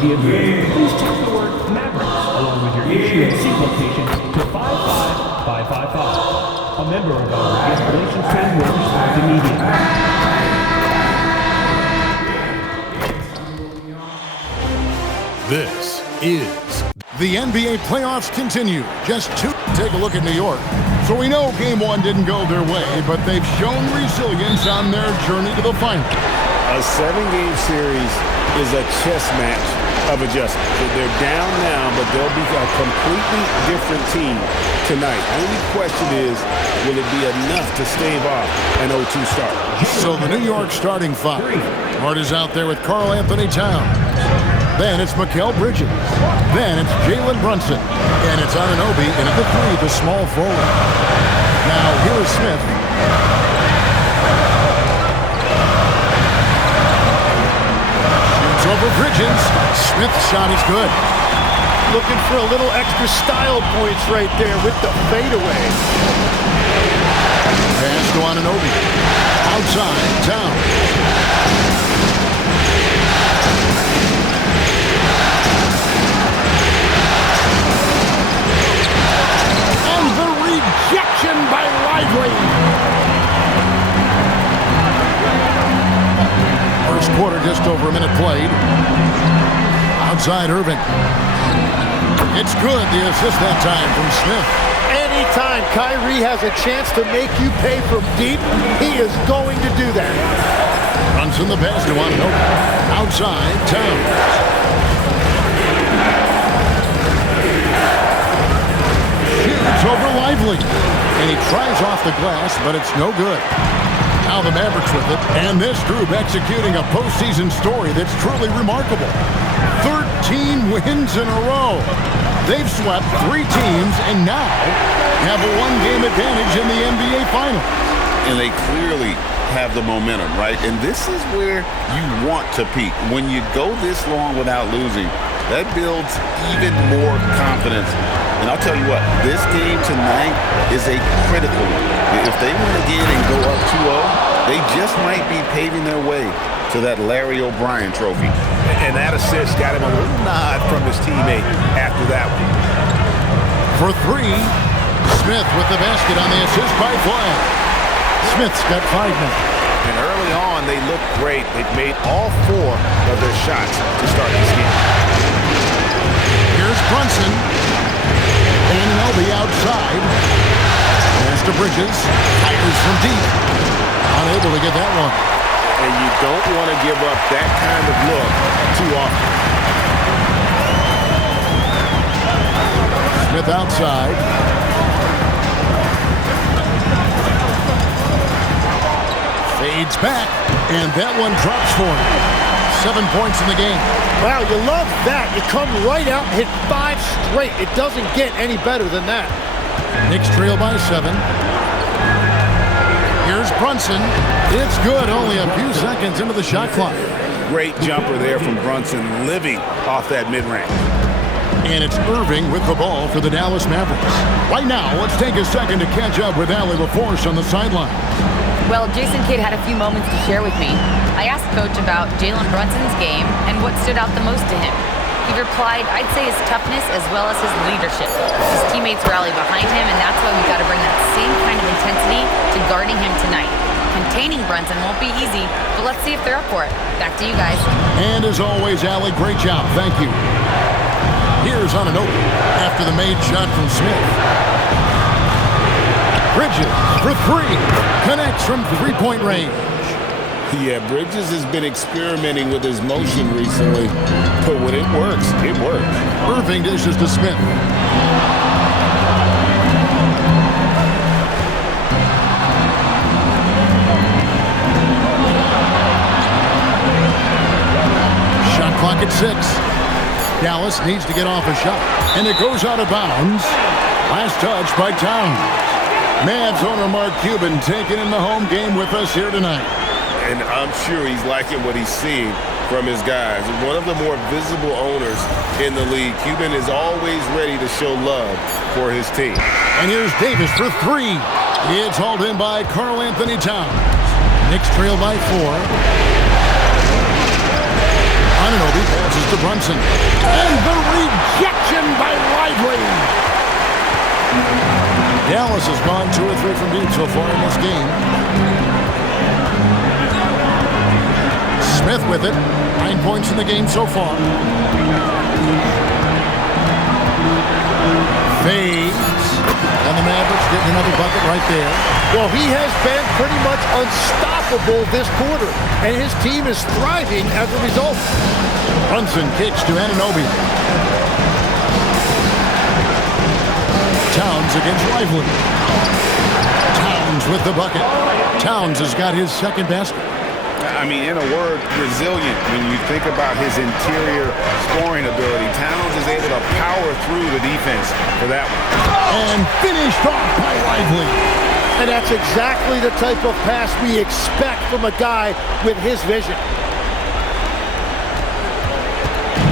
be addressed, please text the word Mavericks along with your issue and seat location to 55555. A member of our guest relations team will respond immediately. This is the NBA playoffs continue. Just two. Take a look at New York. So we know Game 1 didn't go their way, but they've shown resilience on their journey to the final. A 7-game series is a chess match of adjustment. They're down now, but they'll be a completely different team tonight. Only question is, will it be enough to stave off an 0-2 start? So the New York starting five. Hart is out there with Karl Anthony Towns. Then it's Mikal Bridges. Then it's Jalen Brunson. And it's Anunoby in at the three, the small forward. Now here is Smith. Shoots over Bridges. Smith's shot is good. Looking for a little extra style points right there with the fadeaway. Pass to Anunoby. Outside, Towns. Rejection by Lively. First quarter, just over a minute played. Outside Irving. It's good, the assist that time from Smith. Anytime Kyrie has a chance to make you pay from deep, he is going to do that. Runs in the pass to Anunoby. Outside, Towns. Shoots over Lively. And he tries off the glass, but it's no good. Now the Mavericks with it. And this group executing a postseason story that's truly remarkable. 13 wins in a row. They've swept 3 teams and now have a 1-game advantage in the NBA Finals. And they clearly have the momentum, right? And this is where you want to peak. When you go this long without losing, that builds even more confidence. And I'll tell you what, this game tonight is a critical one. If they win again and go up 2-0, they just might be paving their way to that Larry O'Brien trophy. And that assist got him a little nod from his teammate after that one. For 3, Smith with the basket on the assist by Flag. Smith's got 5 now. And early on, they looked great. They've made all 4 of their shots to start this game. Here's Brunson. Anunoby outside. Pass to Bridges. Fires from deep. Unable to get that one. And you don't want to give up that kind of look too often. Smith outside. Fades back. And that one drops for him. 7 points in the game. Wow, you love that. You come right out and hit 5 straight. It doesn't get any better than that. Knicks trail by 7. Here's Brunson. It's good. Only a few seconds into the shot clock. Great jumper there from Brunson, living off that mid-range. And it's Irving with the ball for the Dallas Mavericks. Right now, let's take a second to catch up with Allie LaForce on the sideline. Well, Jason Kidd had a few moments to share with me. I asked Coach about Jalen Brunson's game and what stood out the most to him. He replied, I'd say his toughness as well as his leadership. His teammates rally behind him, and that's why we got to bring that same kind of intensity to guarding him tonight. Containing Brunson won't be easy, but let's see if they're up for it. Back to you guys. And as always, Allie, great job. Thank you. Here's Anunoby after the made shot from Smith. Bridges for 3. Connects from 3-point range. Yeah, Bridges has been experimenting with his motion recently, but when it works, it works. Irving dishes to Smith. Shot clock at 6. Dallas needs to get off a shot, and it goes out of bounds. Last touch by Towns. Mavs owner Mark Cuban taking in the home game with us here tonight. And I'm sure he's liking what he's seeing from his guys. One of the more visible owners in the league. Cuban is always ready to show love for his team. And here's Davis for 3. It's hauled in by Karl Anthony Towns. Knicks trail by 4. Anunoby passes to Brunson. And the rejection by Lively. Dallas has gone 2 or 3 from deep so far in this game. Smith with it. 9 points in the game so far. Fades. And the Mavericks getting another bucket right there. Well, he has been pretty much unstoppable this quarter, and his team is thriving as a result. Brunson kicks to Anunoby. Towns against Lively. Towns with the bucket. Towns has got his second basket. I mean, in a word, resilient. When you think about his interior scoring ability, Towns is able to power through the defense for that one. And finished off by Lively. And that's exactly the type of pass we expect from a guy with his vision.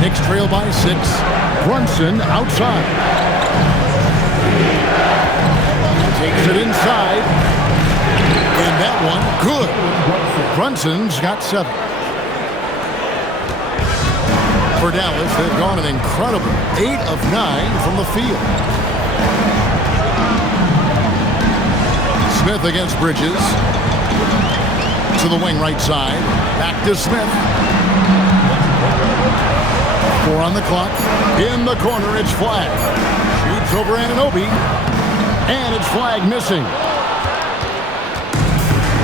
Knicks trail by 6. Brunson outside. Takes it inside. And that one, good. Brunson's got 7. For Dallas, they've gone an incredible 8 of 9 from the field. Smith against Bridges. To the wing right side. Back to Smith. 4 on the clock. In the corner, it's flag. Shoots over Anunoby. And it's flag missing.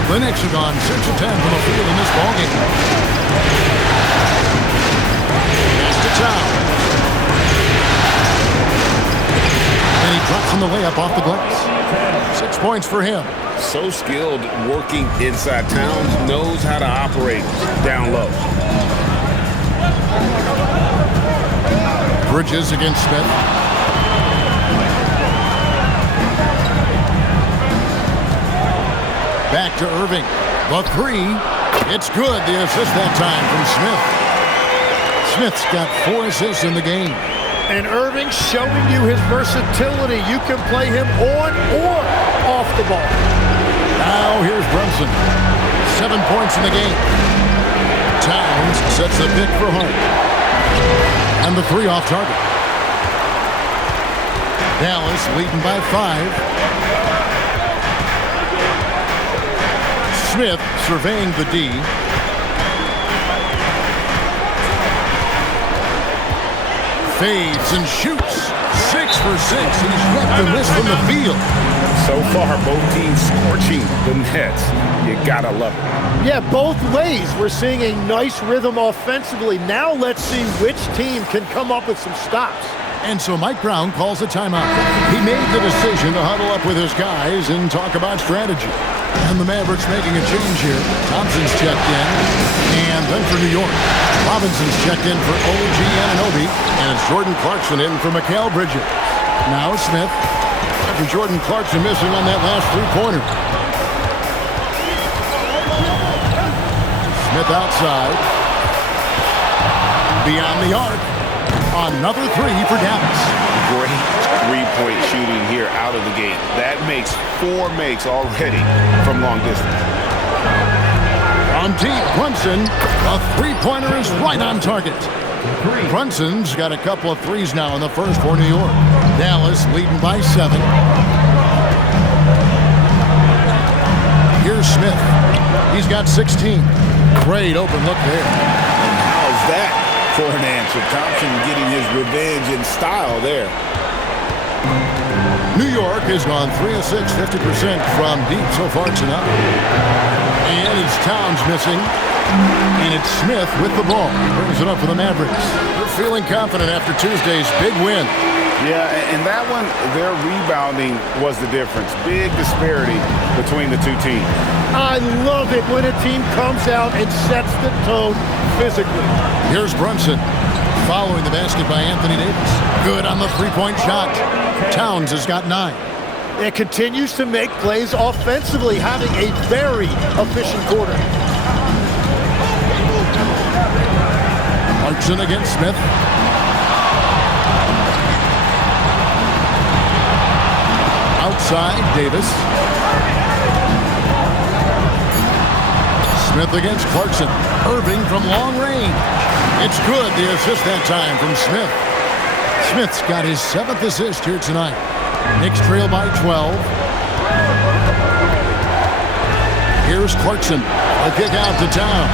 The Knicks have gone 6 of 10 from the field in this ballgame. Pass to Towns. And he drops in the layup off the glass. 6 points for him. So skilled working inside. Towns knows how to operate down low. Bridges against Smith. Back to Irving. The 3. It's good. The assist that time from Smith. Smith's got 4 assists in the game. And Irving showing you his versatility. You can play him on or off the ball. Now here's Brunson. 7 points in the game. Towns sets the pick for Hart. And the 3 off target. Dallas leading by 5. Smith surveying the D. Fades and shoots. 6 for 6. He's yet to miss from the field. So far, both teams scorching the Nets. You gotta love it. Yeah, both ways. We're seeing a nice rhythm offensively. Now let's see which team can come up with some stops. And so Mike Brown calls a timeout. He made the decision to huddle up with his guys and talk about strategy. And the Mavericks making a change here. Thompson's checked in. And then for New York, Robinson's checked in for OG Anunoby. And it's Jordan Clarkson in for Mikal Bridges. Now Smith. After Jordan Clarkson missing on that last 3-pointer. Smith outside. Beyond the arc. Another 3 for Dallas. Great three-point shooting here out of the gate. That makes 4 makes already from long distance. On deep, Brunson. A 3-pointer is right on target. Brunson's got a couple of 3s now in the first for New York. Dallas leading by 7. Here's Smith. He's got 16. Great open look there. How's that for an answer? Thompson getting his revenge in style there. New York has gone 3 of 6, 50% from deep so far tonight. And it's Towns missing. And it's Smith with the ball. He brings it up for the Mavericks. They're feeling confident after Tuesday's big win. Yeah, and that one, their rebounding was the difference. Big disparity between the 2 teams. I love it when a team comes out and sets the tone physically. Here's Brunson. Following the basket by Anthony Davis. Good on the 3-point shot. Towns has got 9. It continues to make plays offensively, having a very efficient quarter. Clarkson against Smith. Outside, Davis. Smith against Clarkson. Irving from long range. It's good, the assist that time from Smith. Smith's got his 7th assist here tonight. Knicks trail by 12. Here's Clarkson. A kick out to Towns.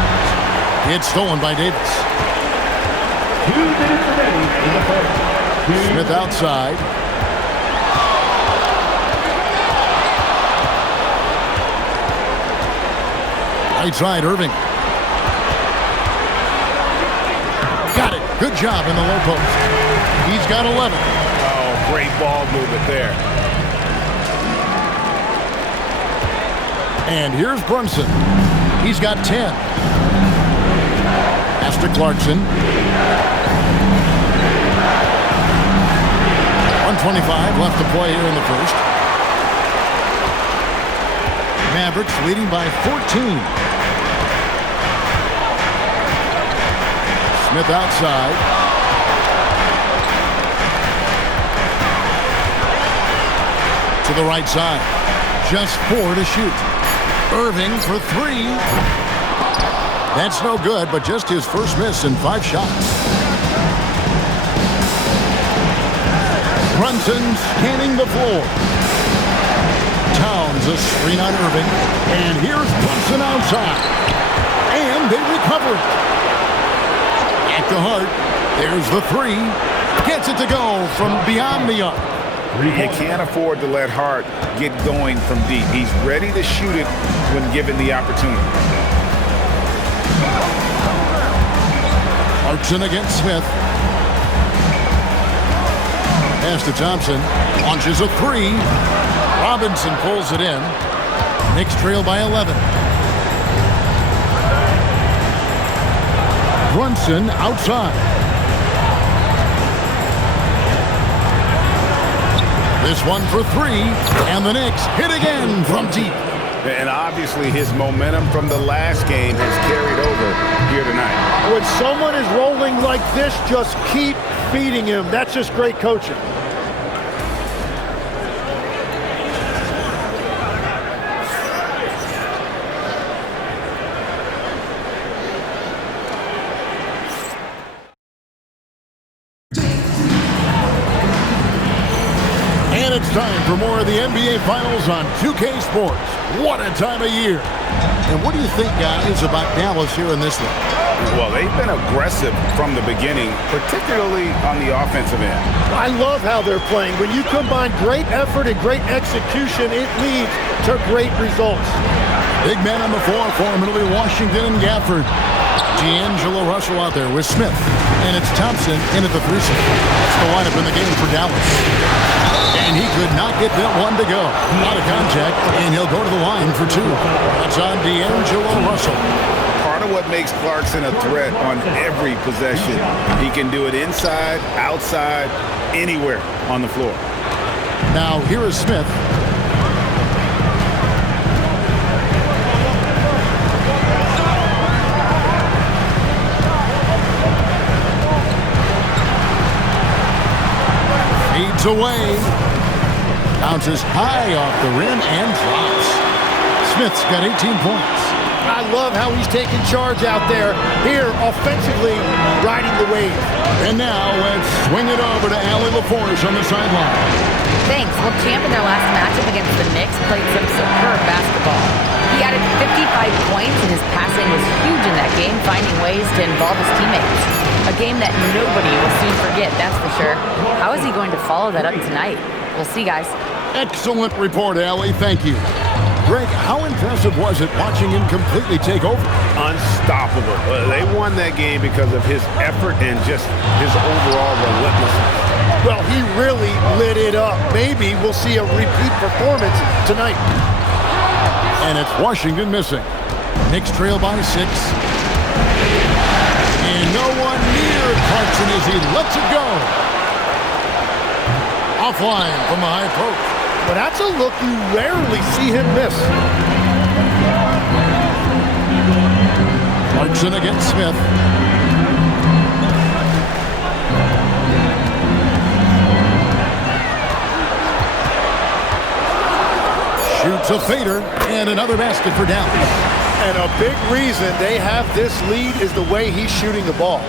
It's stolen by Davis. 2 minutes remaining in the first. Smith outside. Right side, Irving. Got it. Good job in the low post. He's got 11. Oh, great ball movement there. And here's Brunson. He's got 10. Pass to Clarkson. 1:25 left to play here in the first. Mavericks leading by 14. Smith outside. To the right side. Just 4 to shoot. Irving for 3. That's no good, but just his first miss in 5 shots. Brunson scanning the floor. Towns a screen on Irving. And here's Brunson outside. And they recover it. At the heart, there's the 3. Gets it to go from beyond the arc. You can't afford to let Hart get going from deep. He's ready to shoot it when given the opportunity. Clarkson against Smith. Pass to Thompson. Launches a 3. Robinson pulls it in. Knicks trail by 11. Brunson outside. This one for 3. And the Knicks hit again from deep. And obviously his momentum from the last game has carried over here tonight. When someone is rolling like this, just keep feeding him. That's just great coaching. And it's time for more of the NBA Finals on 2K Sports. What a time of year. And what do you think, guys, about Dallas here in this one? Well, they've been aggressive from the beginning, particularly on the offensive end. I love how they're playing. When you combine great effort and great execution, it leads to great results. Big man on the floor for him. It'll be Washington and Gafford. D'Angelo Russell out there with Smith. And it's Thompson in at the threesome. That's the lineup in the game for Dallas. And he could not get that one to go. Out of contact, and he'll go to the line for 2. That's on D'Angelo Russell. Part of what makes Clarkson a threat on every possession, he can do it inside, outside, anywhere on the floor. Now, here is Smith. Feeds away. Bounces high off the rim and drops. Smith's got 18 points. I love how he's taking charge out there. Here, offensively, riding the wave. And now let's swing it over to Allie LaForce on the sideline. Thanks. Well, Champ in their last matchup against the Knicks played some superb basketball. He added 55 points, and his passing was huge in that game, finding ways to involve his teammates. A game that nobody will soon forget, that's for sure. How is he going to follow that up tonight? We'll see, guys. Excellent report, Allie. Thank you. Greg, how impressive was it watching him completely take over? Unstoppable. They won that game because of his effort and just his overall relentlessness. Well, he really lit it up. Maybe we'll see a repeat performance tonight. And it's Washington missing. Knicks trail by 6. And no one near Clarkson as he lets it go. Offline from the high post. But that's a look you rarely see him miss. Clarkson against Smith. Shoots a fader, and another basket for Dallas. And a big reason they have this lead is the way he's shooting the ball.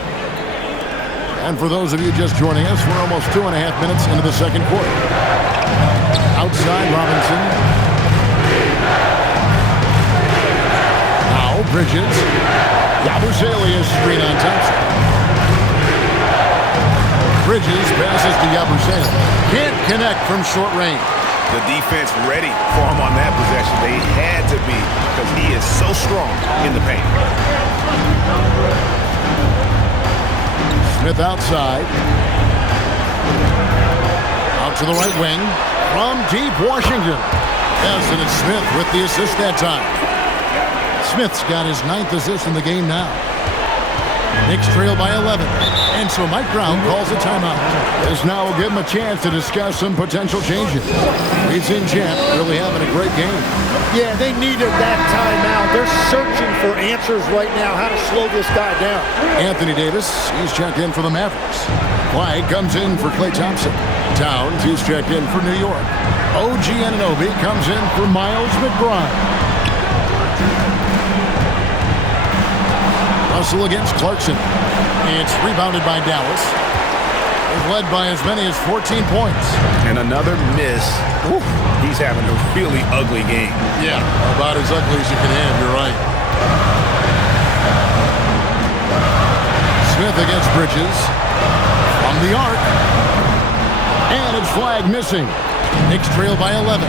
And for those of you just joining us, we're almost 2.5 minutes into the second quarter. Outside Robinson. Now Bridges. Yabusele screen on Thompson. Bridges passes to Yabusele. Can't connect from short range. The defense ready for him on that possession. They had to be because he is so strong in the paint. Smith outside. Out to the right wing. From deep Washington. Yes, and it's Smith with the assist that time. Smith's got his 9th assist in the game now. Knicks trail by 11. And so Mike Brown calls a timeout. This now will give him a chance to discuss some potential changes. He's in champ, really having a great game. Yeah, they needed that timeout. They're searching for answers right now, how to slow this guy down. Anthony Davis, he's checked in for the Mavericks. Clyde comes in for Klay Thompson. Towns, he's checked in for New York. OG Anunoby comes in for Miles McBride. Russell against Clarkson. It's rebounded by Dallas. They've led by as many as 14 points. And another miss. Ooh, he's having a really ugly game. Yeah, about as ugly as you can have, you're right. Smith against Bridges. From the arc. And it's flag missing. Knicks trail by 11.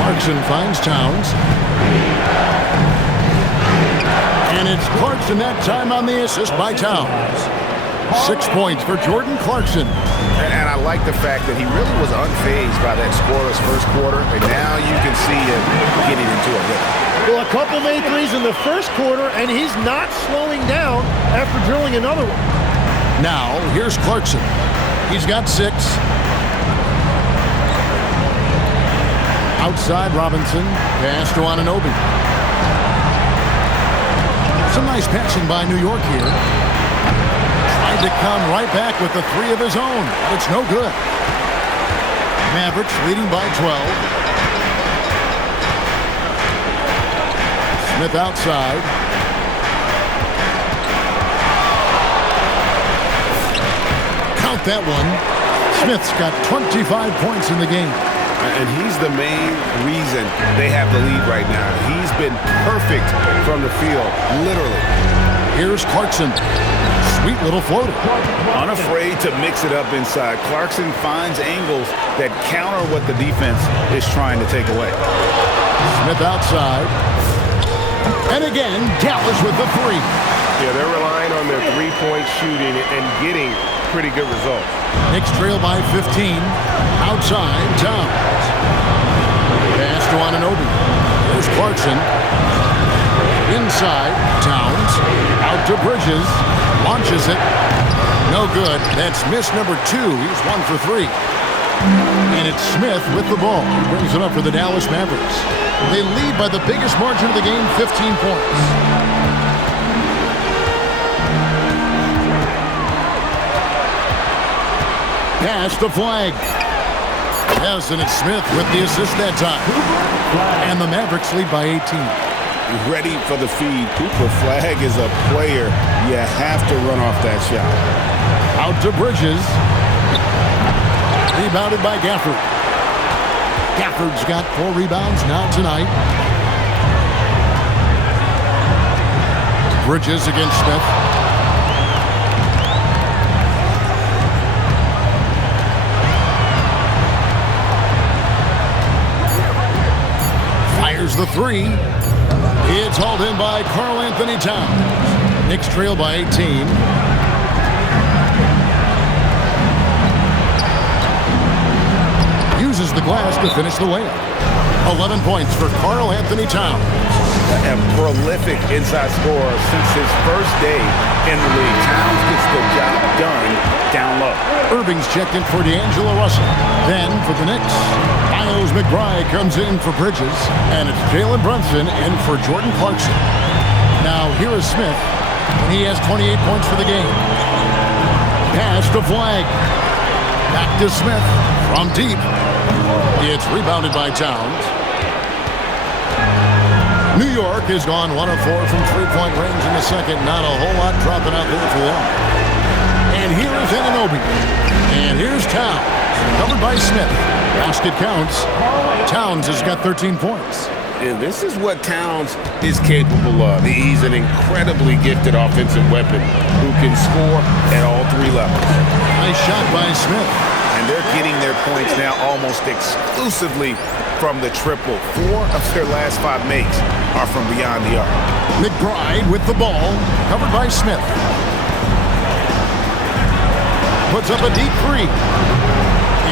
Clarkson finds Towns. And it's Clarkson that time on the assist by Towns. 6 points for Jordan Clarkson. And I like the fact that he really was unfazed by that scoreless first quarter. And now you can see him getting into a rhythm. Well, a couple made threes in the first quarter, and he's not slowing down after drilling another one. Now, here's Clarkson. He's got 6. Outside Robinson. Pass to Anunoby. Some nice passing by New York here. Tried to come right back with the 3 of his own, but it's no good. Mavericks leading by 12. Smith outside. Count that one. Smith's got 25 points in the game. And he's the main reason they have the lead right now. He's been perfect from the field, literally. Here's Clarkson. Sweet little floater. Unafraid to mix it up inside. Clarkson finds angles that counter what the defense is trying to take away. Smith outside. And again, Dallas with the 3. Yeah, they're relying on their three-point shooting and getting pretty good results. Knicks trail by 15. Outside, Towns. Pass to Anunoby. There's Clarkson. Inside, Towns. Out to Bridges. Launches it. No good. That's miss number 2. He's 1 for 3. And it's Smith with the ball. He brings it up for the Dallas Mavericks. They lead by the biggest margin of the game, 15 points. Pass the flag. Yes, and it's Smith with the assist that time. And the Mavericks lead by 18. Ready for the feed. Cooper Flag is a player. You have to run off that shot. Out to Bridges. Rebounded by Gafford. Gafford's got 4 rebounds now tonight. Bridges against Smith. Fires the 3. It's hauled in by Karl Anthony Towns. Knicks trail by 18. Uses the glass to finish the layup. 11 points for Karl Anthony Towns. A prolific inside scorer since his first day in the league. Towns gets the job done down low. Irving's checked in for D'Angelo Russell. Then for the Knicks, Miles McBride comes in for Bridges. And it's Jalen Brunson in for Jordan Clarkson. Now here is Smith, and he has 28 points for the game. Pass to Flag. Back to Smith from deep. It's rebounded by Towns. New York has gone 1 of 4 from 3-point range in the second. Not a whole lot dropping out there for them. Here's Anunoby. And here's Towns. Covered by Smith. Basket counts. Towns has got 13 points. And this is what Towns is capable of. He's an incredibly gifted offensive weapon who can score at all three levels. Nice shot by Smith. And they're getting their points now almost exclusively from the triple. 4 of their last 5 makes are from beyond the arc. McBride with the ball. Covered by Smith. Puts up a deep three.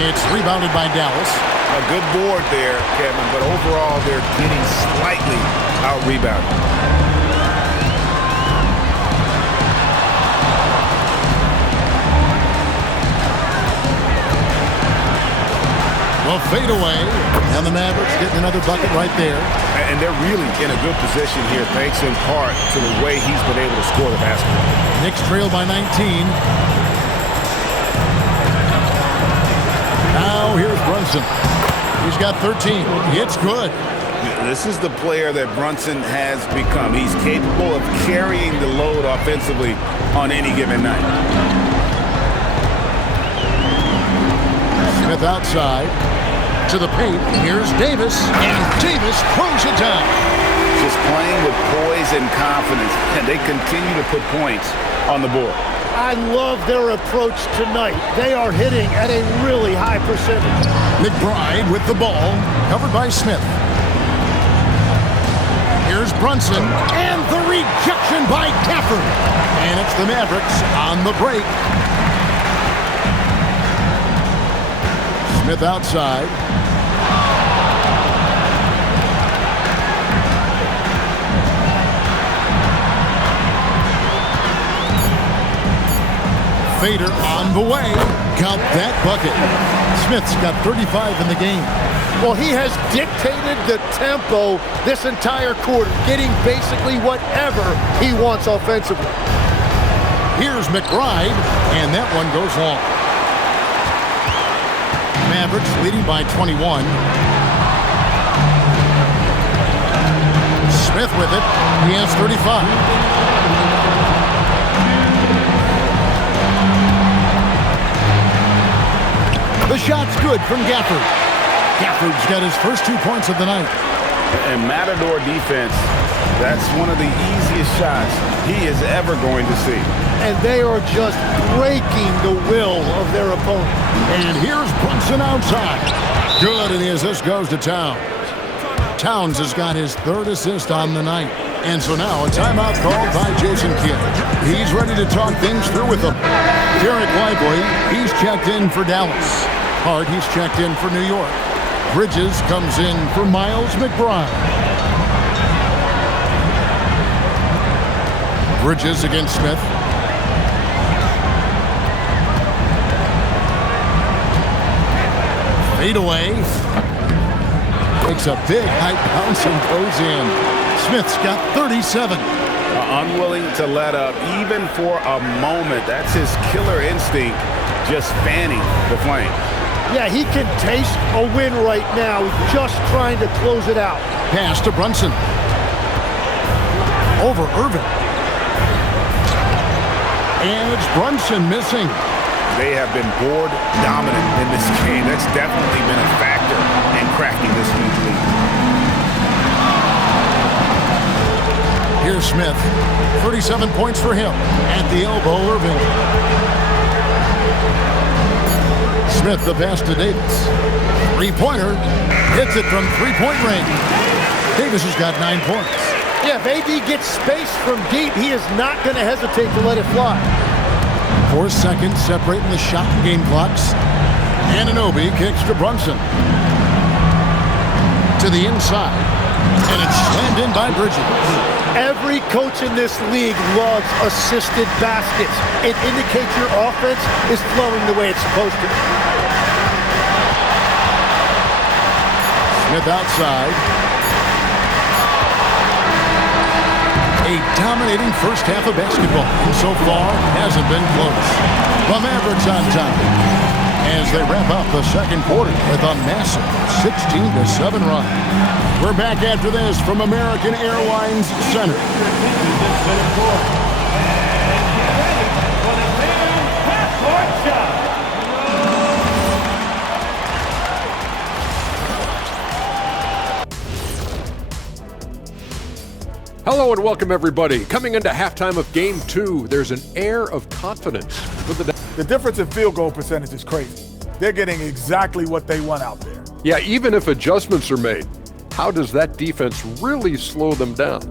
It's rebounded by Dallas. A good board there, Kevin, but overall they're getting slightly out-rebounded. Well, fade away, and the Mavericks getting another bucket right there. And they're really in a good position here, thanks in part to the way he's been able to score the basketball. Knicks trail by 19. Now here's Brunson. He's got 13. It's good. This is the player that Brunson has become. He's capable of carrying the load offensively on any given night. Smith outside. To the paint. Here's Davis. And Davis throws it down. Just playing with poise and confidence, and they continue to put points on the board. I love their approach tonight. They are hitting at a really high percentage. McBride with the ball. Covered by Smith. Here's Brunson. And the rejection by Gafford. And it's the Mavericks on the break. Smith outside. Fader on the way. Count that bucket. Smith's got 35 in the game. Well, he has dictated the tempo this entire quarter, getting basically whatever he wants offensively. Here's McBride, and that one goes long. Mavericks leading by 21. Smith with it. He has 35. The shot's good from Gafford. Gafford's got his first 2 points of the night. And Matador defense, that's one of the easiest shots he is ever going to see. And they are just breaking the will of their opponent. And here's Brunson outside. Good, and the assist goes to Towns. Towns has got his 3rd assist on the night. And so now a timeout called by Jason Kidd. He's ready to talk things through with them. Derek Lively, he's checked in for Dallas. Hart, he's checked in for New York. Bridges comes in for Miles McBride. Bridges against Smith. Fade away. Takes a big high bounce and goes in. Smith's got 37. Unwilling to let up even for a moment. That's his killer instinct, just fanning the flame. Yeah, he can taste a win right now, just trying to close it out. Pass to Brunson. Over Irving. And it's Brunson missing. They have been board dominant in this game. That's definitely been a factor in cracking this huge lead. Here's Smith. 37 points for him. At the elbow, Irving. Smith, the pass to Davis. Three-pointer. Hits it from three-point range. Davis has got 9 points. Yeah, if AD gets space from deep, he is not going to hesitate to let it fly. 4 seconds separating the shot and game clocks. Anunoby kicks to Brunson. To the inside. And it's slammed in by Bridges. Every coach in this league loves assisted baskets. It indicates your offense is flowing the way it's supposed to. Smith outside. A dominating first half of basketball, and so far hasn't been close. The Mavericks on top as they wrap up the second quarter with a massive 16-7 run. We're back after this from American Airlines Center. welcome everybody. Coming into halftime of Game 2, there's an air of confidence with The difference in field goal percentage is crazy. They're getting exactly what they want out there. Yeah, even if adjustments are made, how does that defense really slow them down?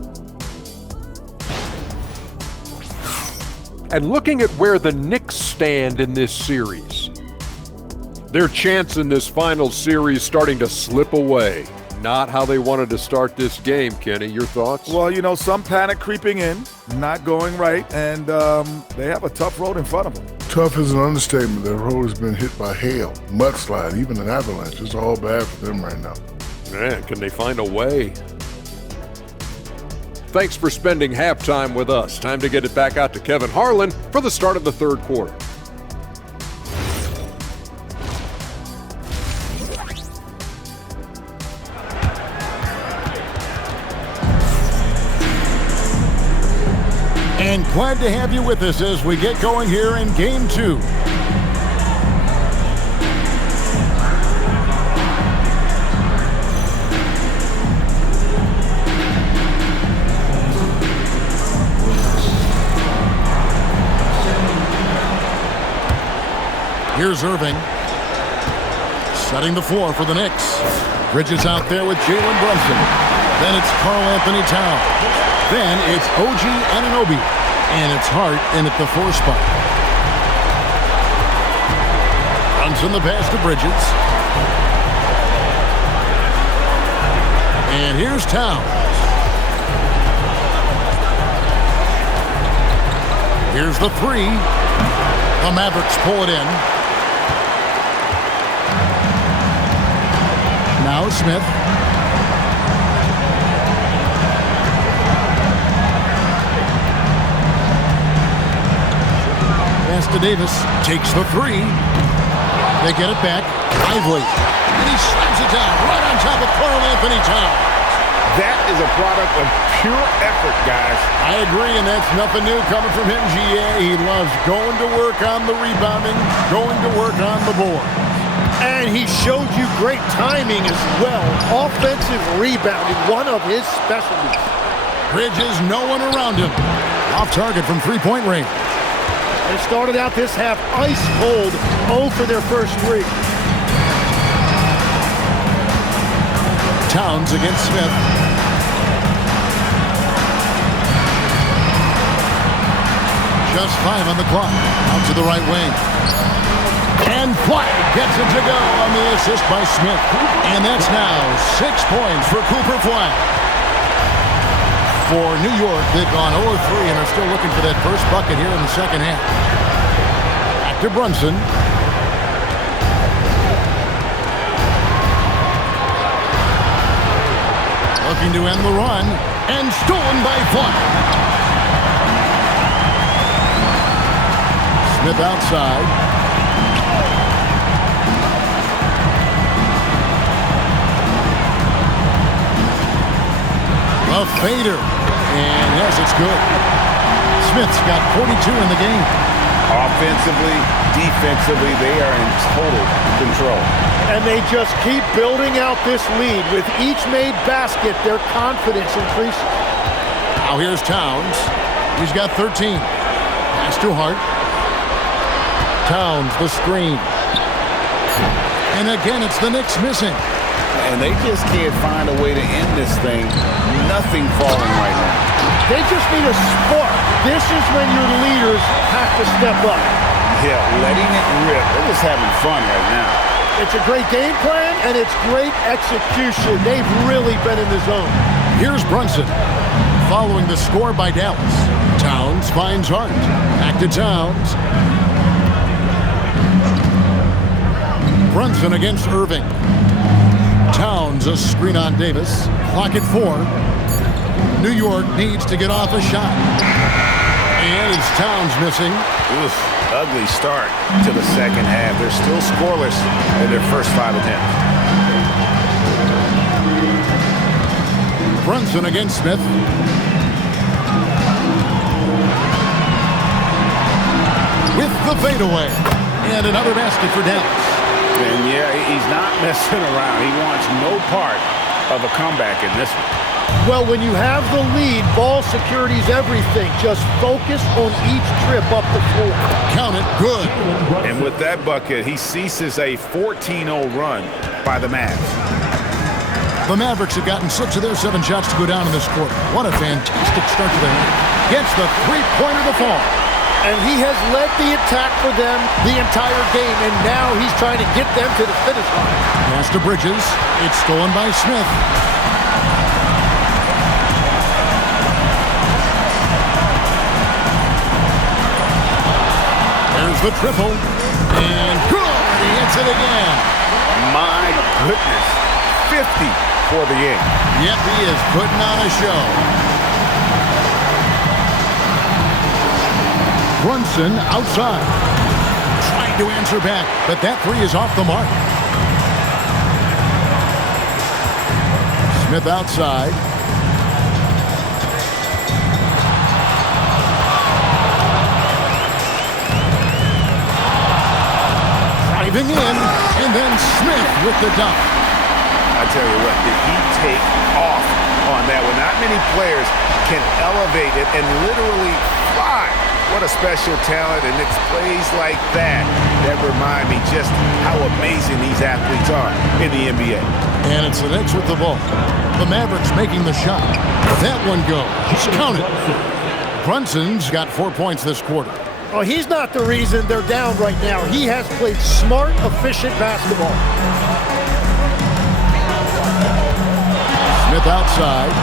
And looking at where the Knicks stand in this series, their chance in this final series starting to slip away. Not how they wanted to start this game, Kenny. Your thoughts? Well, you know, some panic creeping in, not going right, and they have a tough road in front of them. Tough is an understatement. Their road has been hit by hail, mudslide, even an avalanche. It's all bad for them right now. Man, can they find a way? Thanks for spending halftime with us. Time to get it back out to Kevin Harlan for the start of the third quarter. And glad to have you with us as we get going here in Game 2. Here's Irving, setting the floor for the Knicks. Bridges out there with Jalen Brunson. Then it's Karl Anthony Towns. Then it's OG Anunoby. And it's Hart in at the 4 spot. Brunson the pass to Bridges. And here's Towns. Here's the 3. The Mavericks pull it in. Now Smith. Pass to Davis. Takes the 3. They get it back. Lively. And he slams it down right on top of Karl Anthony Towns. That is a product of pure effort, guys. I agree, and that's nothing new coming from him, GA. He loves going to work on the rebounding, going to work on the board. And he showed you great timing as well. Offensive rebounding, one of his specialties. Bridges, no one around him. Off target from three-point range. They started out this half ice cold, 0 for their first 3. Towns against Smith. Just 5 on the clock. Out to the right wing. And Flag gets it to go on the assist by Smith. And that's now 6 points for Cooper Flag. For New York, they've gone 0-3 and are still looking for that first bucket here in the second half. Back to Brunson. Looking to end the run. And stolen by Flag. Smith outside. A fader. And yes, it's good. Smith's got 42 in the game. Offensively, defensively, they are in total control. And they just keep building out this lead. With each made basket, their confidence increases. Now here's Towns. He's got 13. Pass to Hart. Towns, the screen. And again, it's the Knicks missing. And they just can't find a way to end this thing. Nothing falling right now. They just need a spark. This is when your leaders have to step up. Yeah, letting it rip. They're just having fun right now. It's a great game plan, and it's great execution. They've really been in the zone. Here's Brunson. Following the score by Dallas. Towns finds Hart. Back to Towns. Brunson against Irving. Towns, a screen on Davis. Clock at 4. New York needs to get off a shot. And it's Towns missing. Oof, ugly start to the second half. They're still scoreless in their first 5 attempts. Brunson against Smith. With the fadeaway. And another basket for Dallas. And yeah, he's not messing around. He wants no part of a comeback in this one. Well, when you have the lead, ball security is everything. Just focus on each trip up the floor. Count it, good. And with that bucket, he ceases a 14-0 run by the Mavs. The Mavericks have gotten 6 of their 7 shots to go down in this quarter. What a fantastic start to the game. Gets the three-pointer to fall. And he has led the attack for them the entire game, and now he's trying to get them to the finish line. Pass to Bridges. It's stolen by Smith. There's the triple. And good! He hits it again. My goodness. 50 for the game. Yep, he is putting on a show. Brunson outside. Trying to answer back, but that three is off the mark. Smith outside. Driving in, and then Smith with the dunk. I tell you what, did he take off on that one? Not many players can elevate it and literally fly. What a special talent, and it's plays like that that remind me just how amazing these athletes are in the NBA. And it's the Knicks with the ball. The Mavericks making the shot. That one goes. Count it. Brunson's got 4 points this quarter. Oh, he's not the reason they're down right now. He has played smart, efficient basketball. Smith outside.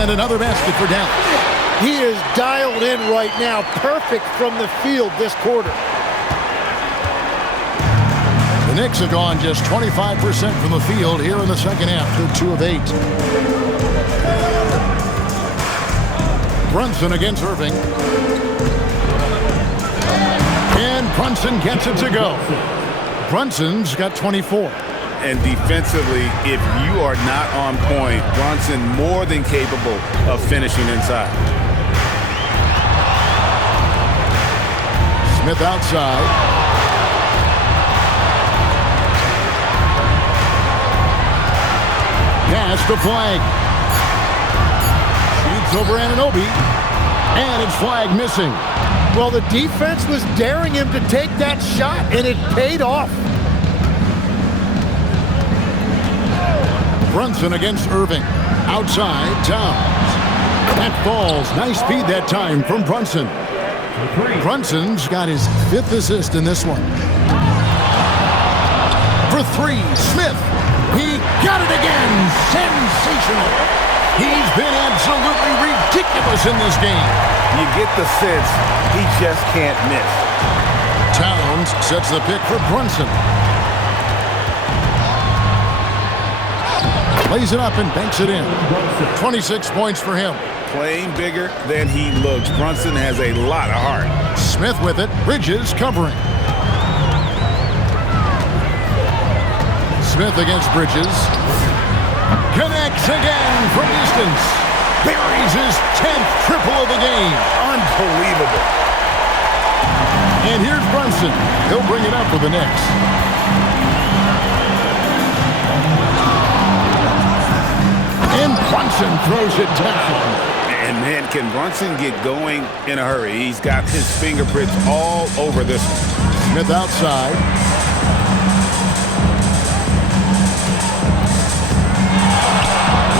And another basket for Dallas. He is dialed in right now. Perfect from the field this quarter. The Knicks have gone just 25% from the field here in the second half. They're 2 of 8. Brunson against Irving. And Brunson gets it to go. Brunson's got 24. And defensively, if you are not on point, Brunson more than capable of finishing inside. Smith outside. Pass to Flag. Shoots over Anunoby. And it's Flag missing. Well, the defense was daring him to take that shot, and it paid off. Brunson against Irving. Outside, Towns. That falls. Nice speed that time from Brunson. Brunson's got his 5th assist in this one. For 3, Smith. He got it again. Sensational. He's been absolutely ridiculous in this game. You get the sense he just can't miss. Towns sets the pick for Brunson. Lays it up and banks it in. 26 points for him. Playing bigger than he looks. Brunson has a lot of heart. Smith with it. Bridges covering. Smith against Bridges. Connects again from distance. Buries his 10th triple of the game. Unbelievable. And here's Brunson. He'll bring it up for the Knicks. And Brunson throws it down. And man, can Brunson get going in a hurry? He's got his fingerprints all over this one. Smith outside.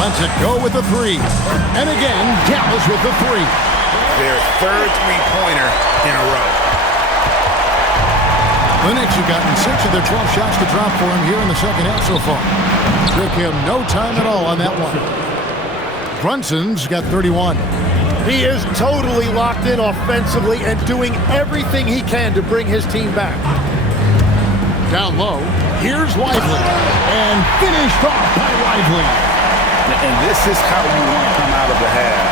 Lets it go with the 3. And again, Dallas with the 3. Their 3rd three-pointer in a row. The Knicks have gotten 6 of their 12 shots to drop for him here in the second half so far. Took him no time at all on that one. Brunson's got 31. He is totally locked in offensively and doing everything he can to bring his team back. Down low, here's Lively. And finished off by Lively. And this is how you want to come out of the half.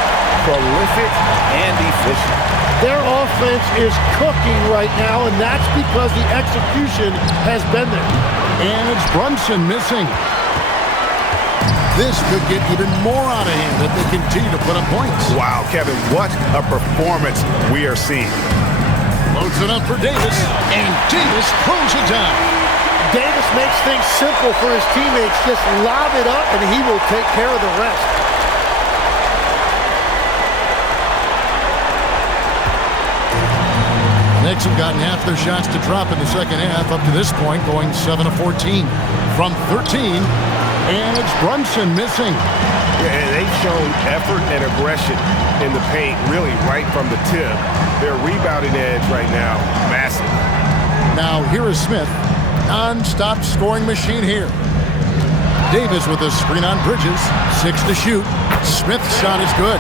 Prolific and efficient. Their offense is cooking right now, and that's because the execution has been there. And it's Brunson missing. This could get even more out of him if they continue to put up points. Wow, Kevin, what a performance we are seeing. Loads it up for Davis, and Davis throws it down. Davis makes things simple for his teammates. Just lob it up, and he will take care of the rest. Knicks have gotten half their shots to drop in the second half up to this point, going 7 of 14 from 13. And it's Brunson missing. Yeah, and they've shown effort and aggression in the paint, really right from the tip. Their rebounding edge right now, massive. Now here is Smith. Non-stop scoring machine here. Davis with a screen on Bridges. 6 to shoot. Smith's shot is good.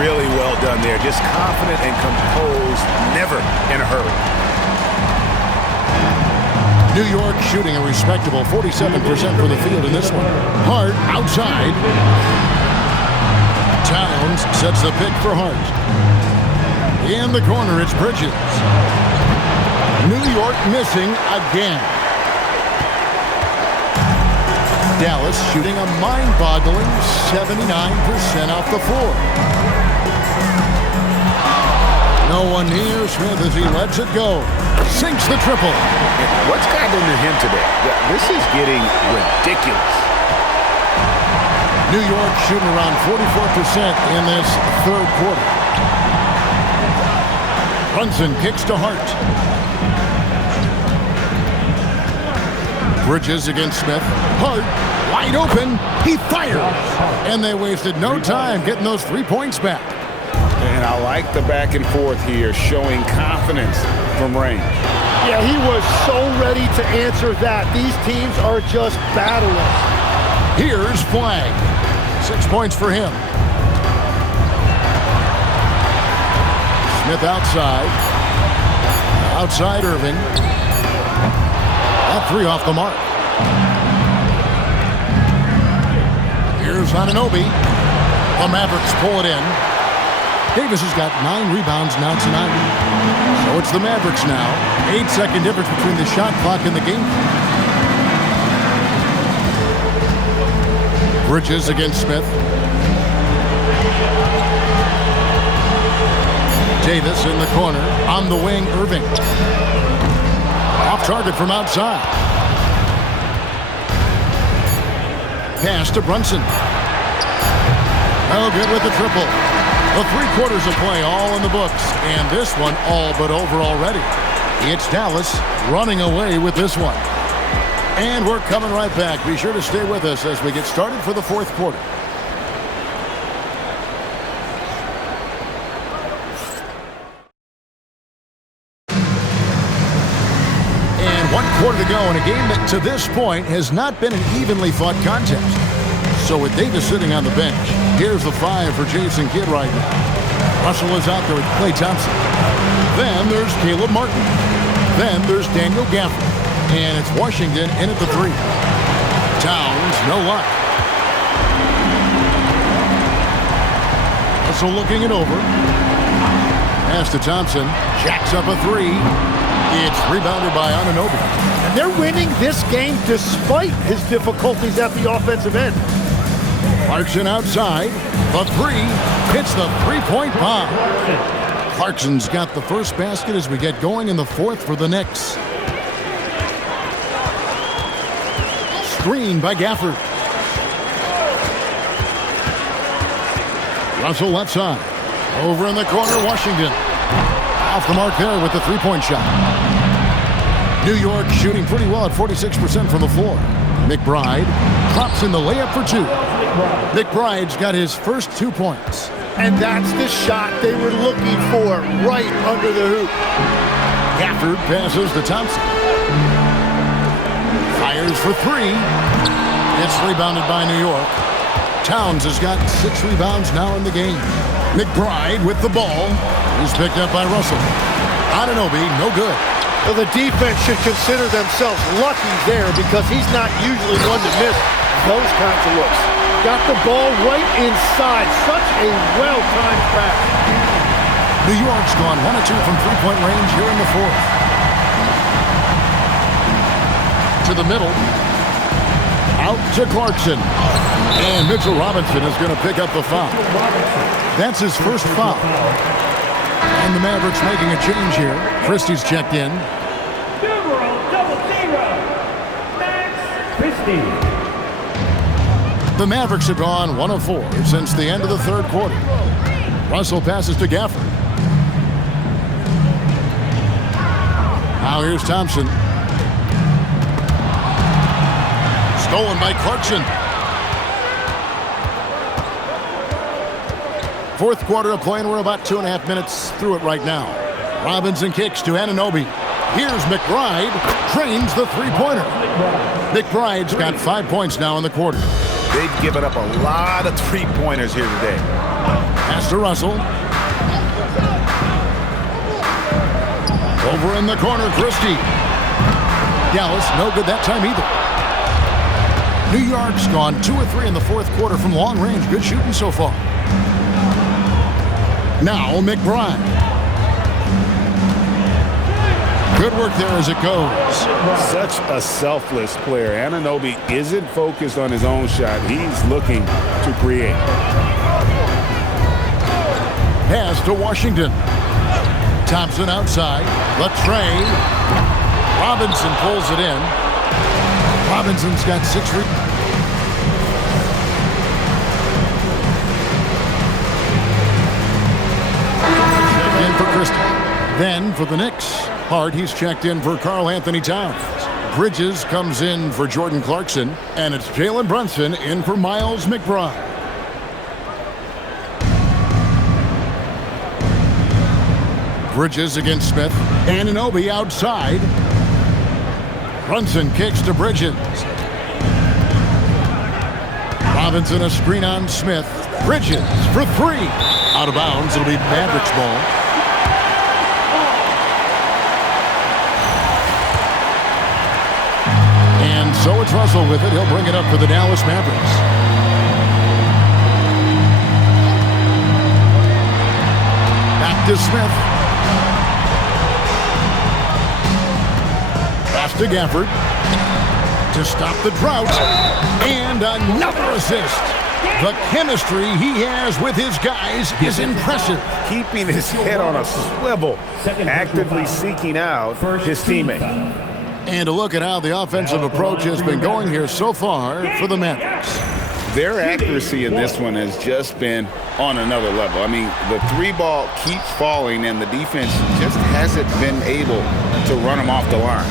Really well done there. Just confident and composed, never in a hurry. New York shooting a respectable 47% from the field in this one. Hart outside. Towns sets the pick for Hart. In the corner, it's Bridges. New York missing again. Dallas shooting a mind-boggling 79% off the floor. No one near Smith as he lets it go. Sinks the triple. What's gotten into him today? This is getting ridiculous. New York shooting around 44% in this third quarter. Brunson kicks to Hart. Bridges against Smith. Hart wide open. He fires. And they wasted no time getting those 3 points back. And I like the back and forth here, showing confidence from range. Yeah, he was so ready to answer that. These teams are just battling. Here's Flag. 6 points for him. Smith outside. Outside Irving. That 3 off the mark. Here's Anunoby. The Mavericks pull it in. Davis has got 9 rebounds now tonight. So it's the Mavericks now. 8-second difference between the shot clock and the game. Bridges against Smith. Davis in the corner. On the wing, Irving. Off target from outside. Pass to Brunson. Oh, good with the triple. The 3 quarters of play all in the books, and this one all but over already. It's Dallas running away with this one. And we're coming right back. Be sure to stay with us as we get started for the fourth quarter. And 1 quarter to go in a game that to this point has not been an evenly fought contest. So with Davis sitting on the bench, here's the 5 for Jason Kidd right now. Russell is out there with Klay Thompson. Then there's Caleb Martin. Then there's Daniel Gafford. And it's Washington in at the 3. Towns, no luck. Russell looking it over. Pass to Thompson. Jacks up a 3. It's rebounded by Anunoby. And they're winning this game despite his difficulties at the offensive end. Clarkson outside. The 3 hits the 3-point bomb. Clarkson's got the first basket as we get going in the fourth for the Knicks. Screen by Gafford. Russell left side. Over in the corner, Washington. Off the mark there with the 3-point shot. New York shooting pretty well at 46% from the floor. McBride drops in the layup for 2. McBride's got his first 2 points. And that's the shot they were looking for, right under the hoop. Gafford passes to Thompson. Fires for 3. It's rebounded by New York. Towns has got 6 rebounds now in the game. McBride with the ball. He's picked up by Russell. Anunoby, no good. Well, the defense should consider themselves lucky there because he's not usually one to miss those kinds of looks. Got the ball right inside. Such a well-timed pass. New York's gone 1 of 2 from 3-point range here in the fourth. To the middle. Out to Clarkson. And Mitchell Robinson is going to pick up the foul. That's his first foul. And the Mavericks making a change here. Christie's checked in. Numeral 00, Max Christie. The Mavericks have gone 1 of 4 since the end of the third quarter. Russell passes to Gafford. Now here's Thompson. Stolen by Clarkson. Fourth quarter of play, and we're about 2.5 minutes through it right now. Robinson kicks to Anunoby. Here's McBride. Drains the three-pointer. McBride's got 5 points now in the quarter. They've given up a lot of three-pointers here today. Pass to Russell. Over in the corner, Christie. Dallas, no good that time either. New York's gone 2 of 3 in the fourth quarter from long range. Good shooting so far. Now McBride. Good work there as it goes. Such a selfless player. Anunoby isn't focused on his own shot. He's looking to create. Pass to Washington. Thompson outside. Latrey. Robinson pulls it in. Robinson's got 6 rebounds. Checked in for Christie. Then for the Knicks. Hart, he's checked in for Karl Anthony Towns. Bridges comes in for Jordan Clarkson. And it's Jalen Brunson in for Miles McBride. Bridges against Smith. Anunoby outside. Brunson kicks to Bridges. Robinson a screen on Smith. Bridges for 3. Out of bounds. It'll be Mavericks ball. And so it's Russell with it. He'll bring it up for the Dallas Mavericks. Back to Smith. Pass to Gafford to stop the drought. And another assist. The chemistry he has with his guys is impressive. Keeping his head on a swivel, actively seeking out his teammate. And a look at how the offensive approach has been going here so far for the Mavericks. Their accuracy in this one has just been on another level. I mean, the 3-ball keeps falling, and the defense just hasn't been able to run them off the line.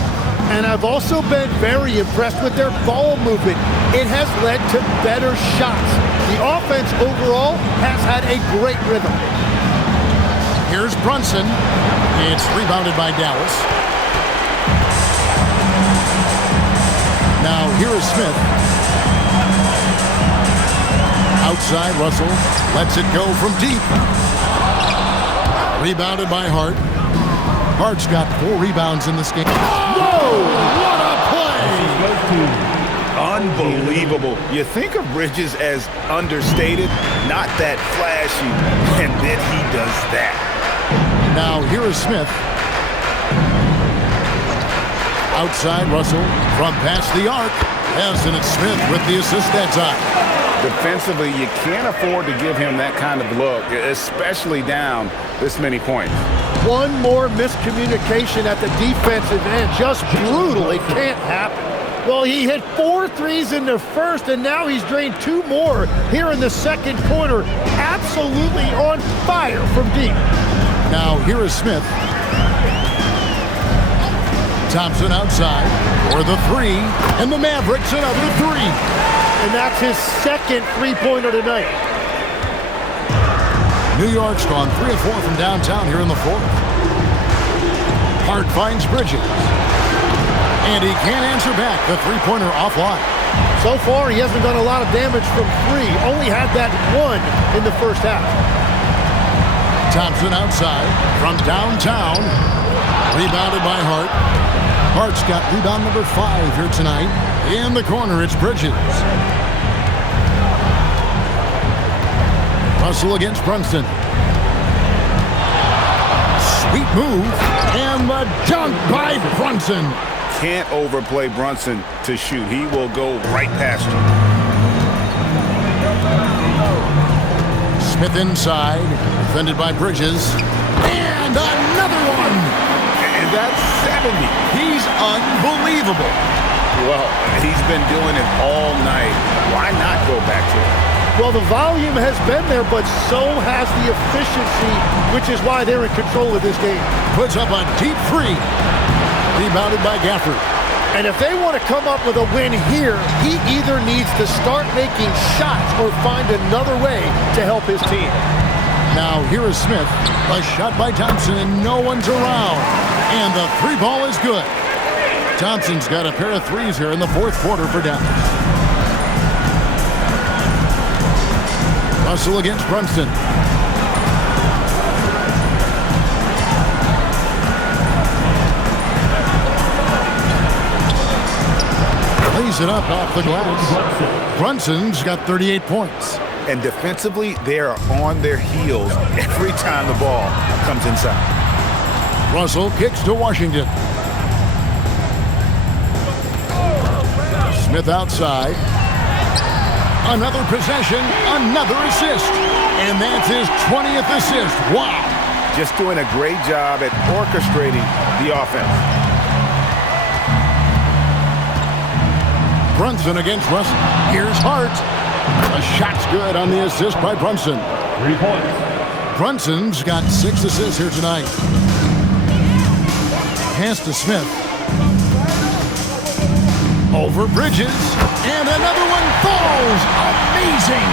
And I've also been very impressed with their ball movement. It has led to better shots. The offense overall has had a great rhythm. Here's Brunson. It's rebounded by Dallas. Now here is Smith. Outside, Russell lets it go from deep. Rebounded by Hart. Hart's got 4 rebounds in this game. Whoa! What a play! Unbelievable. You think of Bridges as understated, not that flashy, and then he does that. Now here is Smith. Outside, Russell from past the arc. Yes, and it's Smith with the assist that time. Defensively, you can't afford to give him that kind of look, especially down this many points. One more miscommunication at the defensive end. Just brutal. It can't happen. Well, he hit 4 threes in the first, and now he's drained 2 more here in the second quarter. Absolutely on fire from deep. Now here is Smith. Thompson outside for the 3, and the Mavericks another 3. And that's his second three-pointer tonight. New York's gone 3 of 4 from downtown here in the fourth. Hart finds Bridges. And he can't answer back. The three-pointer offline. So far, he hasn't done a lot of damage from 3. Only had that 1 in the first half. Thompson outside from downtown. Rebounded by Hart. Hart's got rebound number 5 here tonight. In the corner, it's Bridges. Russell against Brunson. Sweet move. And the dunk by Brunson. Can't overplay Brunson to shoot. He will go right past you. Smith inside. Defended by Bridges. And another one. And that's 70. He's unbelievable. Well, he's been doing it all night. Why not go back to it? Well, the volume has been there, but so has the efficiency, which is why they're in control of this game. Puts up a deep three. Rebounded by Gafford. And if they want to come up with a win here, he either needs to start making shots or find another way to help his team. Now here is Smith. A shot by Thompson and no one's around. And the three ball is good. Thompson's got a pair of threes here in the fourth quarter for Dallas. Russell against Brunson. Lays it up off the glass. Brunson's got 38 points. And defensively, they are on their heels every time the ball comes inside. Russell kicks to Washington. Smith outside. Another possession, another assist. And that's his 20th assist. Wow. Just doing a great job at orchestrating the offense. Brunson against Russell. Here's Hart. A shot's good on the assist by Brunson. 3 points. Brunson's got 6 assists here tonight. Pass to Smith. Over Bridges. And another one falls. Amazing.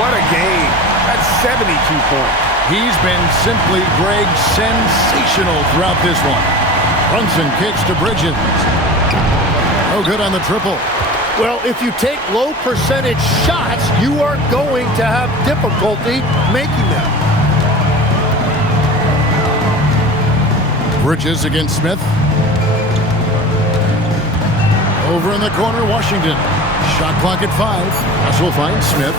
What a game. That's 72 points. He's been simply, Greg, sensational throughout this one. Brunson kicks to Bridges. No good on the triple. Well, if you take low percentage shots, you are going to have difficulty making them. Bridges against Smith. Over in the corner, Washington. Shot clock at 5. Russell finds Smith.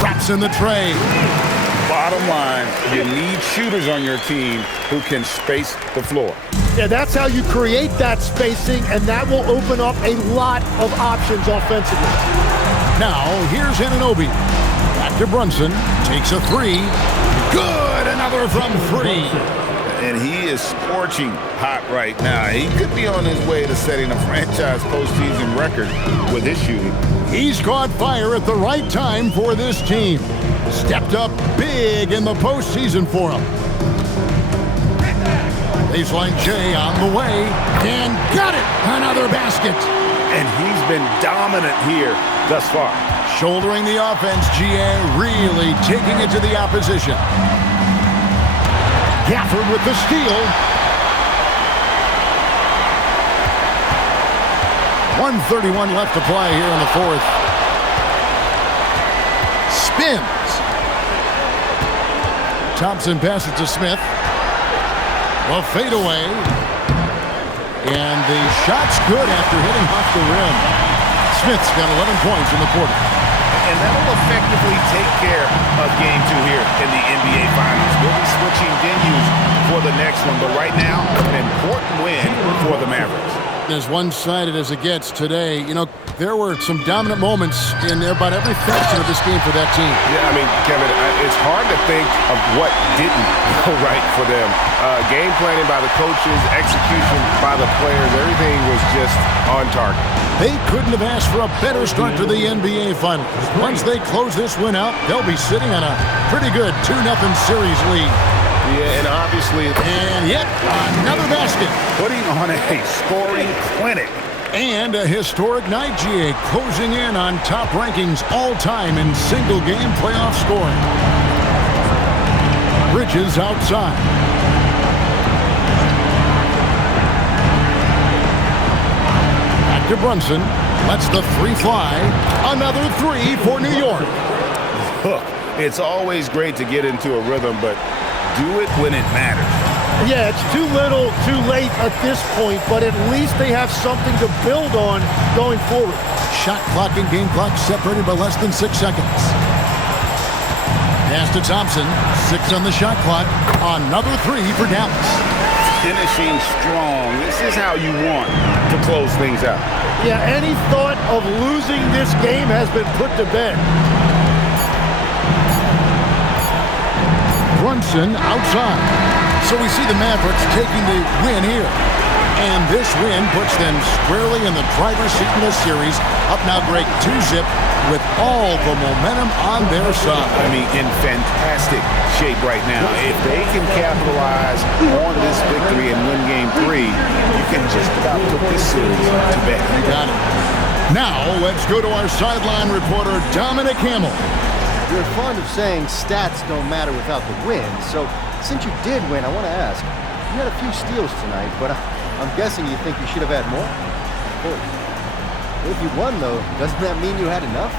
Drops in the tray. Bottom line, you need shooters on your team who can space the floor. Yeah, that's how you create that spacing, and that will open up a lot of options offensively. Now, here's Anunoby. Back to Brunson. Takes a 3. Good! Another from 3. And he is scorching hot right now. He could be on his way to setting a franchise postseason record with his shooting. He's caught fire at the right time for this team. Stepped up big in the postseason for him. Baseline J on the way. And got it! Another basket. And he's been dominant here thus far. Shouldering the offense, GA really taking it to the opposition. Gafford with the steal. 1:31 left to play here in the fourth. Spins. Thompson passes to Smith. A fadeaway. And the shot's good after hitting off the rim. Smith's got 11 points in the quarter. And that'll effectively take care of game 2 here in the NBA Finals. We'll be switching venues for the next one, but right now, an important win for the Mavericks. As one-sided as it gets today, you know, there were some dominant moments in about every facet of this game for that team. Yeah, I mean, Kevin, it's hard to think of what didn't go right for them. Game planning by the coaches, execution by the players, everything was just on target. They couldn't have asked for a better start to the NBA Finals. Once they close this win out, they'll be sitting on a pretty good 2-0 series lead. Yeah, and obviously... And yet, another basket. Putting on a scoring clinic. And a historic night, GA, closing in on top rankings all-time in single-game playoff scoring. Bridges outside. Back to Brunson. Lets the 3 fly. Another 3 for New York. Look, it's always great to get into a rhythm, but do it when it matters. Yeah, it's too little, too late at this point, but at least they have something to build on going forward. Shot clock and game clock separated by less than 6 seconds. Pass to Thompson. 6 on the shot clock. Another 3 for Dallas. Finishing strong. This is how you want to close things out. Yeah, any thought of losing this game has been put to bed. Brunson outside. So we see the Mavericks taking the win here. And this win puts them squarely in the driver's seat in this series. Up now, Greg, 2-zip with all the momentum on their side. I mean, in fantastic shape right now. If they can capitalize on this victory and win Game 3, you can just about put this series to bed. You got it. Now, let's go to our sideline reporter, Dominic Hamill. You're fond of saying stats don't matter without the win, so since you did win, I want to ask, you had a few steals tonight, but I'm guessing you think you should have had more? Of course. If you won, though, doesn't that mean you had enough?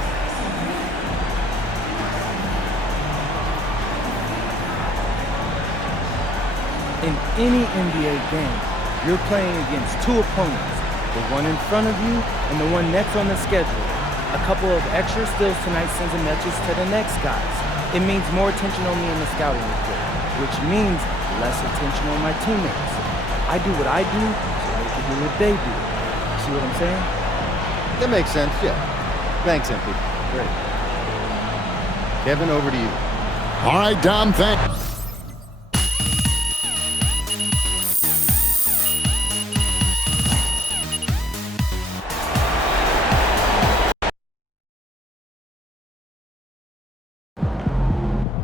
In any NBA game, you're playing against two opponents, the one in front of you and the one next on the schedule. A couple of extra steals tonight sends a message to the next guys. It means more attention on me in the scouting report, which means less attention on my teammates. I do what I do, so they can do what they do. See what I'm saying? That makes sense, yeah. Thanks, MP. Great. Kevin, over to you. All right, Dom, thanks.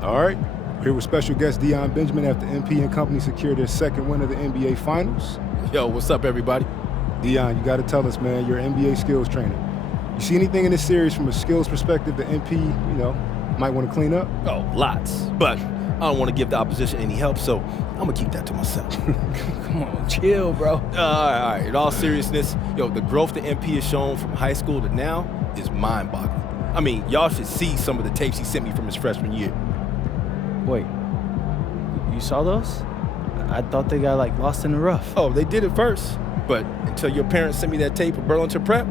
All right, here with special guest Deion Benjamin after MP and company secured their second win of the NBA Finals. Yo, what's up, everybody? Deion, you got to tell us, man, you're an NBA skills trainer. You see anything in this series from a skills perspective that MP, might want to clean up? Oh, lots. But I don't want to give the opposition any help, so I'm going to keep that to myself. Come on, chill, bro. All right. In all seriousness, the growth that MP has shown from high school to now is mind-boggling. I mean, y'all should see some of the tapes he sent me from his freshman year. Wait, you saw those? I thought they got, lost in the rough. Oh, they did it first. But until your parents sent me that tape of Burlington Prep,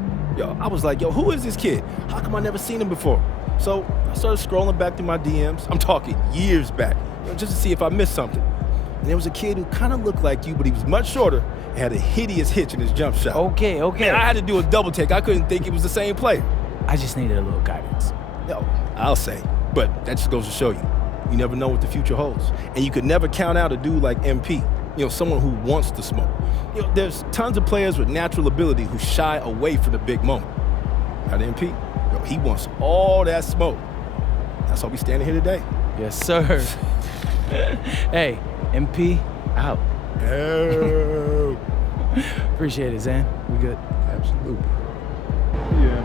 I was like, who is this kid? How come I never seen him before? So I started scrolling back through my DMs. I'm talking years back, just to see if I missed something. And there was a kid who kind of looked like you, but he was much shorter and had a hideous hitch in his jump shot. Okay. Man, I had to do a double take. I couldn't think it was the same player. I just needed a little guidance. No, I'll say. But that just goes to show you. You never know what the future holds. And you could never count out a dude like MP, someone who wants to smoke. There's tons of players with natural ability who shy away from the big moment. Now the MP, he wants all that smoke. That's why we standing here today. Yes, sir. Hey, MP, out. Oh. Appreciate it, Zan. We good? Absolutely. Yeah.